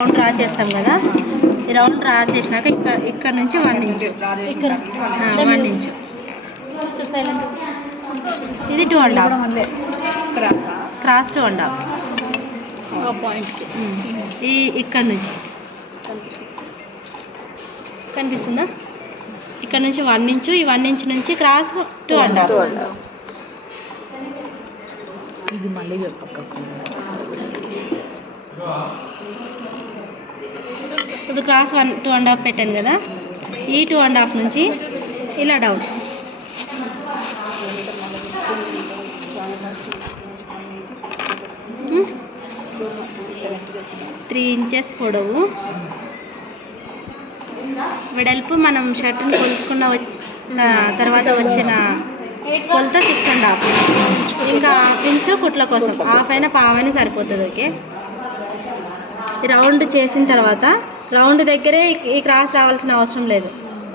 Round draw చేస్తాం కదా, ఈ రౌండ్ డ్రా చేసినాక ఇక్కడ నుంచి 1 ఇంచు, 1 ఇంచు, ఇది 2.5 క్రాస్ 2.5 పాయింట్కి ఈ ఇక్కడ నుంచి కనిపిస్తుందా, ఇక్కడ నుంచి 1 ఇంచు, ఈ 1 ఇంచు నుంచి క్రాస్ 2.5. ఇది మళ్ళీ పక్కకు ఇప్పుడు క్రాస్ 2.5 పెట్టాను కదా, ఈ 2.5 నుంచి ఇలా డౌన్ 3 ఇంచెస్ పొడవు, వెడల్పు మనం షర్ట్ని కొలుసుకున్న తర్వాత వచ్చిన కొలత 6.5, ఇంకా 1/2 ఇంచు కుట్ల కోసం, హాఫ్ అయినా పావైనా సరిపోతుంది. ఓకే, రౌండ్ చేసిన తర్వాత రౌండ్ దగ్గరే ఈ క్రాస్ రావాల్సిన అవసరం లేదు,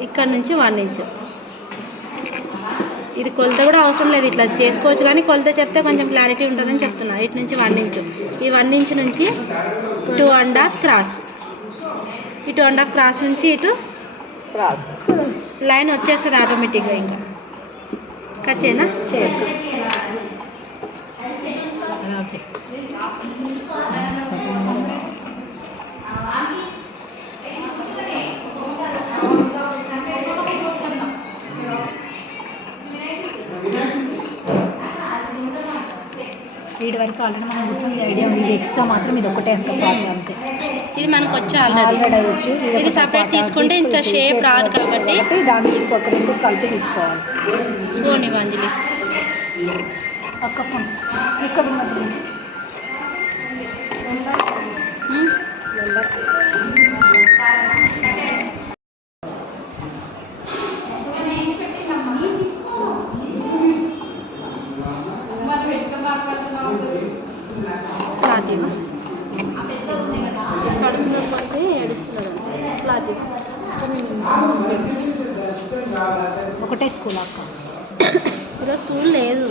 ఇక్కడ నుంచి 1 ఇంచు. ఇది కొలత కూడా అవసరం లేదు, ఇట్లా చేసుకోవచ్చు, కానీ కొలత చెప్తే కొంచెం క్లారిటీ ఉంటుందని చెప్తున్నా. ఇటు నుంచి 1 ఇంచు, ఈ 1 ఇంచు నుంచి 2.5 క్రాస్, ఈ 2.5 క్రాస్ నుంచి ఇటు క్రాస్ లైన్ వచ్చేస్తుంది ఆటోమేటిక్గా. ఇంకా కట్ చేయనా, చేయొచ్చు. వీడి వరకు ఆల్రెడీ మనం గుర్తుంది, ఐడియా ఉంది. ఇది ఎక్స్ట్రా మాత్రం ఇది ఒకటే పార్ట్ అంతే. ఇది మనకు వచ్చి ఆల్రెడీ అవ్వచ్చు. ఇది సపరేట్ తీసుకుంటే ఇంత షేప్ రాదు కాబట్టి దాన్ని ఇంకొక 2 కలిపి తీసుకోవాలి. ఫోన్ ఇవ్వండి ఒక్క ఫోన్ ఇక్కడ ఉన్నది. క్లాత్ కడుపులోకి వస్తే ఏడుస్తున్నాడు. క్లాత్ ఒకటే స్కూల్ అక్క, ఈరోజు స్కూల్ లేదు.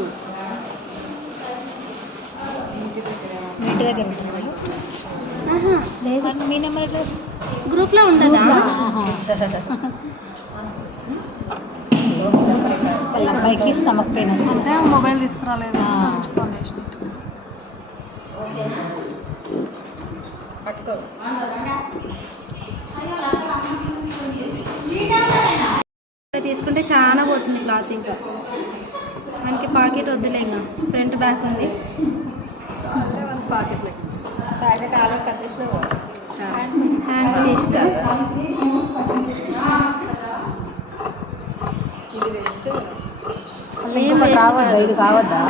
మీ ఇంటి దగ్గర ఉంటుంది లేదు, మీ నెంబర్ గ్రూప్లో ఉంటుందా? వాళ్ళ అబ్బాయికి స్టమక్ పెయిన్ వస్తుంది, మొబైల్ తీసుకురాలేదు. తీసుకుంటే చాలా పోతుంది క్లాత్. ఇంకా మనకి పాకెట్ వద్దులే, ఇంకా ఫ్రంట్ బ్యాక్ ఉంది. ప్యాకెట్ ఆల్రెడీ కట్ చేసిన హ్యాండ్స్ తీస్తా. ఇది వేస్ట్, కావద్దా? ఇది కావద్దా?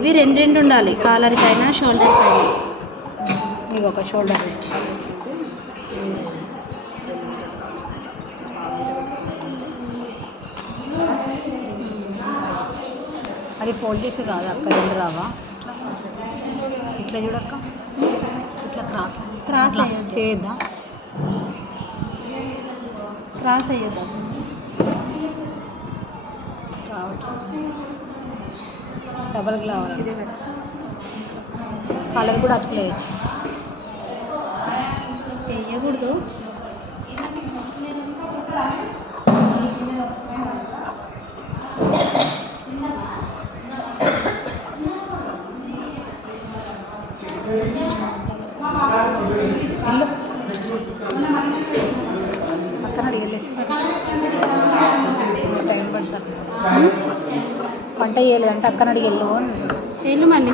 ఇవి 2 ఉండాలి, కాలర్కి అయినా షోల్డర్కి అయినా. ఇవి ఒక షోల్డర్, అది ఫోల్డ్ చేసి రాదు అక్క, 2 రావా? ఇట్లా చూడక్క, ఇట్లా క్రాస్ చేయొద్దా? క్రాస్ అయ్యొద్దు అసలు, డబల్ గ్లవర్. కలర్ కూడా అప్లై చేయొచ్చు, వేయకూడదు. పక్కన రియల్స్ టైం పడుతుంది. వంట చేయలేదంటే అక్కన అడిగి వెళ్ళు మళ్ళీ.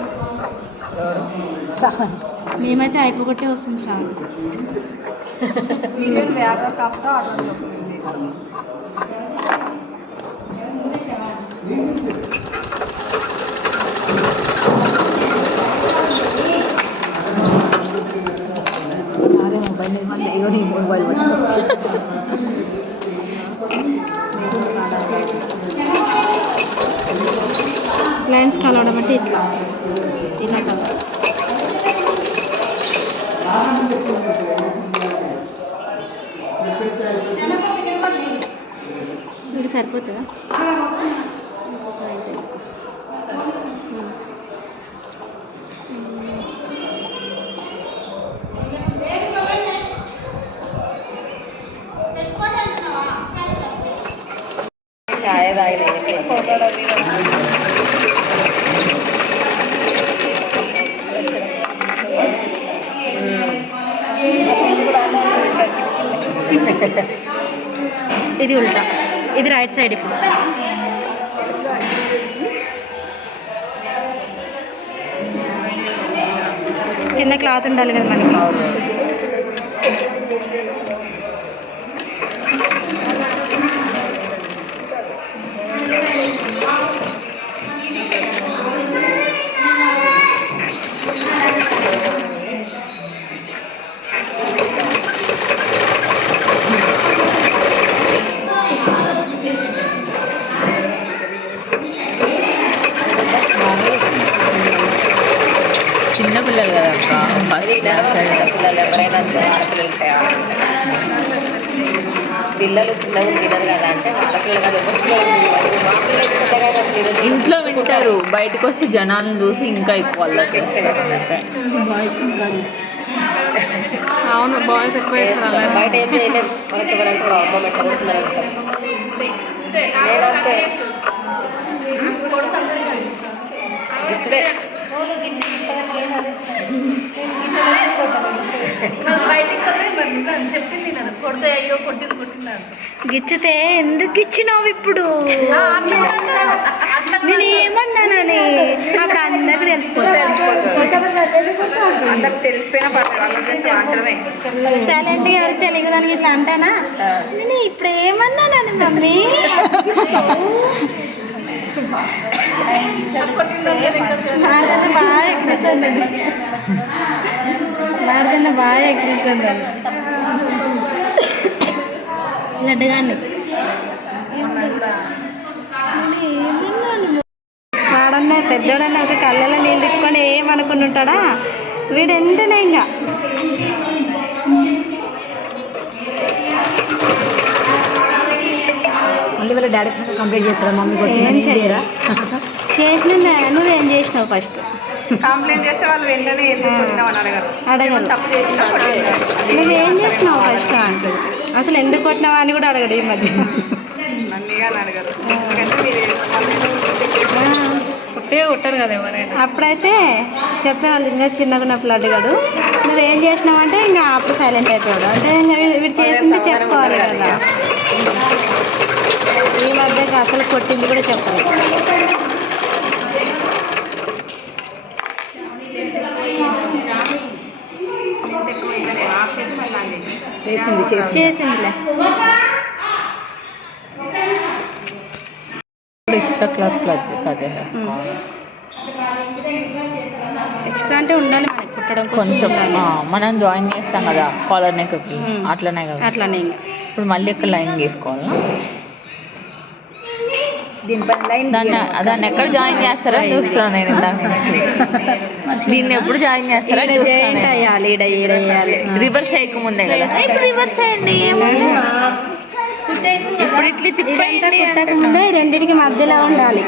శ్రావణ్ మేమైతే అయిపోగొట్టే వస్తుంది శ్రావణ్. అదే మొబైల్ మళ్ళీ నీ మొబైల్ పట్టుకో. లైన్స్ కలవడం అంటే ఇట్లా ఇలా కలవాలి. ఇది సరిపోతుందా? చాయ్ తాగిన ఇది ఉల్టా, ఇది రైట్ సైడ్. ఇప్పుడు కింద క్లాత్ ఉండాలి కదా మనకి. చిన్న పిల్లలు కదా పిల్లలు ఎవరైనా ఆడపిల్లలు పిల్లలు చిన్నగా తినరు కదా అంటే ఆడపిల్లలు కదా ఇంట్లో వింటారు, బయటకు వస్తే జనాలను చూసి ఇంకా ఎక్కువ అల్లరి బాయ్స్ అవును, బాయ్స్ ఎక్కువ వేస్తారు. బయట ఏం చేయలేదు, మనకి ఎవరంటే కూడా అమ్మ పెట్టబోతున్నారు నేనంతే ఇప్పుడే గిచ్చితే ఎందుకు గిచ్చినావు ఇప్పుడు? నేను ఏమన్నానని అప్పుడు అందరికి అందరికి తెలిసిపోయినా సైలెంట్గా ఎవరికి తెలియదు దానికి ఇట్లా అంటానా? నేను ఇప్పుడు ఏమన్నానని మమ్మీ? నాడదన్న బాగా ఎక్కిరిస్తుంది, నాడదన్న బాగా ఎక్కిరిస్తుంది లడ్డుగాన్ని. వాడన్నా పెద్దోడన్నా ఒక కళ్ళలో నీళ్ళు తిప్పుకొని ఏమనుకుని ఉంటాడా వీడు వెంటనే ఇంకా మళ్ళీ వాళ్ళ డాడీ కంప్లీట్ చేస్తారా? మమ్మీ ఏం చేయరా? చేసిన నువ్వేం చేసినావు? ఫస్ట్ కంప్లైంట్ చేస్తే వాళ్ళు వెంటనే అడగరు. నువ్వేం చేసినావు ఫస్ట్ అంటే అసలు ఎందుకు కొట్టినావా అని కూడా అడగడు ఈ మధ్య. కొట్టారు కదా ఎవరైనా. అప్పుడైతే చెప్పేవాళ్ళు ఇంకా చిన్నగా ఉన్నప్పుడు అడిగాడు నువ్వేం చేసినావు అంటే ఇంకా అప్పుడు సైలెంట్ అయిపోయాడు. అంటే ఇంకా వీడు చేసింది చెప్పుకోవాలి కదా. ఈ మధ్య అసలు కొట్టింది కూడా చెప్పాలి. చేసిందిలే. ఎక్స్ట్రా క్లాత్ కట్ చేసేసుకోవాలి. ఎక్స్ట్రా అంటే ఉండాలి మనకి కుట్టడం కొంచెం మనం జాయిన్ చేస్తాం కదా కాలర్ నెక్కి, అట్లనే కదా. అట్లనే ఇంకా ఇప్పుడు మళ్ళీ ఇక్కడ లైన్ వేసుకోవాలా? దీనిపైన లైన్ దాన్ని ఎక్కడ జాయిన్ చేస్తారని చూస్తున్నాను నేను ఇందాక నుంచి. దీన్ని ఎప్పుడు జాయిన్ చేస్తారని చూస్తున్నాను. రివర్స్ చేయకముందే కదా. ఇప్పుడు రివర్స్ అయ్యండి, ఇప్పుడు ఇట్లా తిప్పండి. కుట్టకముందే రెండింటికి మధ్యలో ఉండాలి.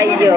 అయ్యో